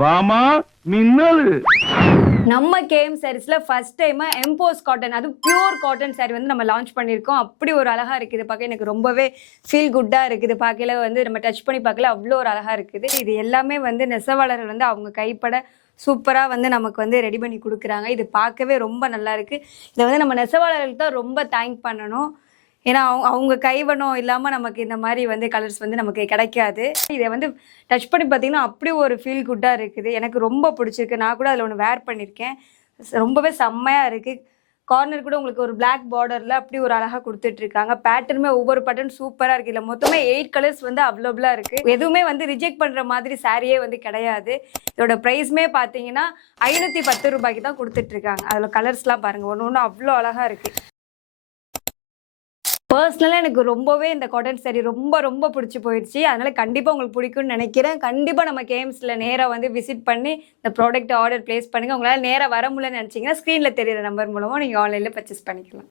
வாமா மின்னல். நம்ம கேஎம் சாரீஸ்ல ஃபர்ஸ்ட் டைமா எம்போஸ் காட்டன், அது பியூர் காட்டன் சாரி வந்து நம்ம லான்ச் பண்ணியிருக்கோம். அப்படி ஒரு அழகா இருக்குது பார்க்க, எனக்கு ரொம்பவே ஃபீல் குட்டா இருக்குது. பார்க்கல வந்து நம்ம டச் பண்ணி பார்க்கல அவ்வளோ ஒரு அழகா இருக்குது. இது எல்லாமே வந்து நெசவாளர்கள் வந்து அவங்க கைப்பட சூப்பராக வந்து நமக்கு வந்து ரெடி பண்ணி கொடுக்குறாங்க. இது பார்க்கவே ரொம்ப நல்லா இருக்கு. இதை வந்து நம்ம நெசவாளர்களுக்கு தான் ரொம்ப தேங்க் பண்ணணும். ஏன்னா அவங்க கைவண்ணம் இல்லாமல் நமக்கு இந்த மாதிரி வந்து கலர்ஸ் வந்து நமக்கு கிடைக்காது. இதை வந்து டச் பண்ணி பார்த்தீங்கன்னா அப்படி ஒரு ஃபீல் குட்டாக இருக்குது. எனக்கு ரொம்ப பிடிச்சிருக்கு. நான் கூட அதில் ஒன்று வேர் பண்ணியிருக்கேன். ரொம்பவே செம்மையாக இருக்குது. கார்னர் கூட உங்களுக்கு ஒரு பிளாக் பார்டரில் அப்படி ஒரு அழகாக கொடுத்துட்ருக்காங்க. பேட்டர்னுமே ஒவ்வொரு பேட்டர்ன் சூப்பராக இருக்குது. இல்லை மொத்தமே 8 கலர்ஸ் வந்து அவைலபிளாக இருக்குது. எதுவுமே வந்து ரிஜெக்ட் பண்ணுற மாதிரி சாரியே வந்து கிடையாது. இதோட ப்ரைஸுமே பார்த்தீங்கன்னா 510 ரூபாய்க்கு தான் கொடுத்துட்ருக்காங்க. அதில் கலர்ஸ்லாம் பாருங்கள், ஒன்று ஒன்று அவ்வளோ அழகாக இருக்குது. பர்சனலாக எனக்கு ரொம்பவே இந்த காட்டன் சாரி ரொம்ப ரொம்ப பிடிச்சி போயிடுச்சு. அதனால் கண்டிப்பாக உங்களுக்கு பிடிக்கும்னு நினைக்கிறேன். கண்டிப்பாக நம்ம கேஎம்ஸில் நேராக வந்து விசிட் பண்ணி இந்த ப்ராடக்ட் ஆர்டர் ப்ளேஸ் பண்ணுங்கள். உங்களால் நேராக வர முடியலன்னு நினச்சிங்கன்னா ஸ்க்ரீனில் தெரியிற நம்பர் மூலமாக நீங்கள் ஆன்லைனில் பர்ச்சேஸ் பண்ணிக்கலாம்.